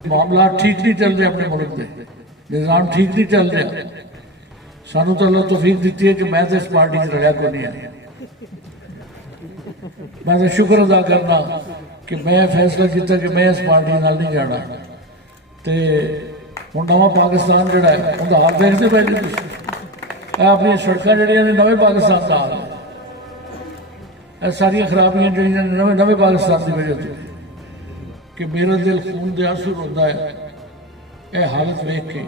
मामला ठीक नहीं चल रहा अपने मुल्क में, निज़ाम ठीक नहीं चल रहा। सानू तो अल्लाह तौफीक दी है कि मैं तो इस पार्टी से लड़िया को नहीं आया। मैं तो शुक्र अदा करना कि मैं फैसला किया कि मैं इस पार्टी नाल नहीं जाना। तो हुण नवा पाकिस्तान जिहड़ा है उहदा हाल देखते पे जी तुसीं, अपनी सड़कां जिहड़ियां ने नवे पाकिस्तान का हाल है। सारियां खराबियां जिहड़ियां नवे पाकिस्तान की वजह से कि मेरा दिल खून के आंसू रोंदा है यह हालत वेख के,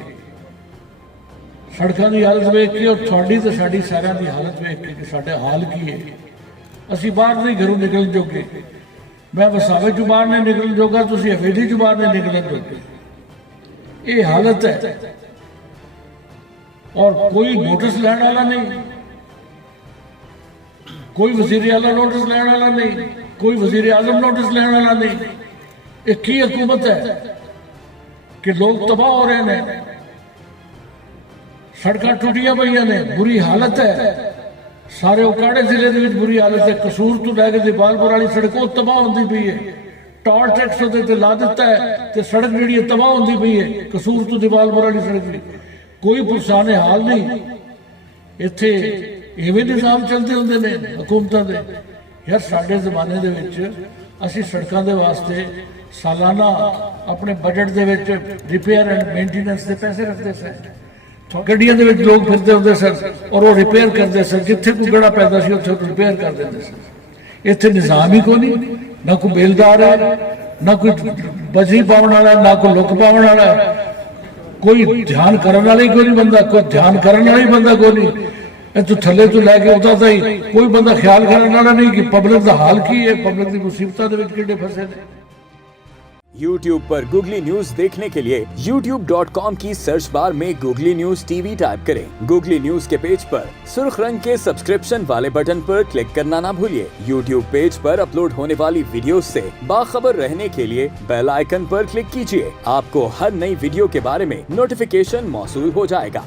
सड़कों की हालत वेख के और थोड़ी तो साड़ी सारिਆਂ की हालत वेख के कि साडे हाल की है। असी बाहर नहीं घरों निकलन जोगे, मैं वसावे चों बाहर नहीं निकलन जोगा, तुसीं हवेली चों बाहर नहीं निकलन जोगे। ये हालत है और कोई नोटिस लैण वाला नहीं, कोई वजीर आला नोटिस लैण वाला नहीं, कोई वजीर आजम नोटिस लैण वाला नहीं। एक ही हुकूमत है कि लोग तबाह हो रहे हैं, सड़कां टुटियां पईयां ने, बुरी हालत है। सारे उकाड़े जिले के बुरी हालत है, कसूर तो लैके दीपालपुर वाली सड़कों तबाह होती पई है। टॉल टैक्स उहदे ला दिता है तो सड़क जी तबाह होती पई है, कसूर तो दीपालपुर वाली सड़क की कोई पुरसाने हाल नहीं। इत्थे इवें निज़ाम चलते होंदे ने हुकूमतां दे। यार साडे ज़माने दे विच असीं सड़कां दे वास्ते सालाना अपने budget they which repair and maintenance के पैसे रखते थे। गड्डियां दे विच लोग फिरते होंदे सन और वो रिपेयर करते सन, जिथे कोई गड़ा पैदा सी उत्थे रिपेयर कर देंदे सन। इत्थे निज़ाम ही कोई नहीं, ना कोई बेलदार है, ना कोई बजरी पाउण वाला, ना कोई लुक पाउण वाला, कोई ध्यान करने वाला ही कोई नहीं बंदा, कोई ध्यान करने वाला ही बंदा कोई नहीं। तू थले तो लैके उदा ताईं कोई बंदा ख्याल करने वाला नहीं कि पब्लिक का हाल की है, पब्लिक की मुसीबतां दे विच किहड़े फसे ने। YouTube पर गूगली न्यूज देखने के लिए youtube.com की सर्च बार में गूगली न्यूज टीवी टाइप करें। गूगली न्यूज के पेज पर सुर्ख रंग के सब्सक्रिप्शन वाले बटन पर क्लिक करना ना भूलिए। YouTube पेज पर अपलोड होने वाली वीडियोस से बाखबर रहने के लिए बेल आइकन पर क्लिक कीजिए। आपको हर नई वीडियो के बारे में नोटिफिकेशन मौसूल हो जाएगा।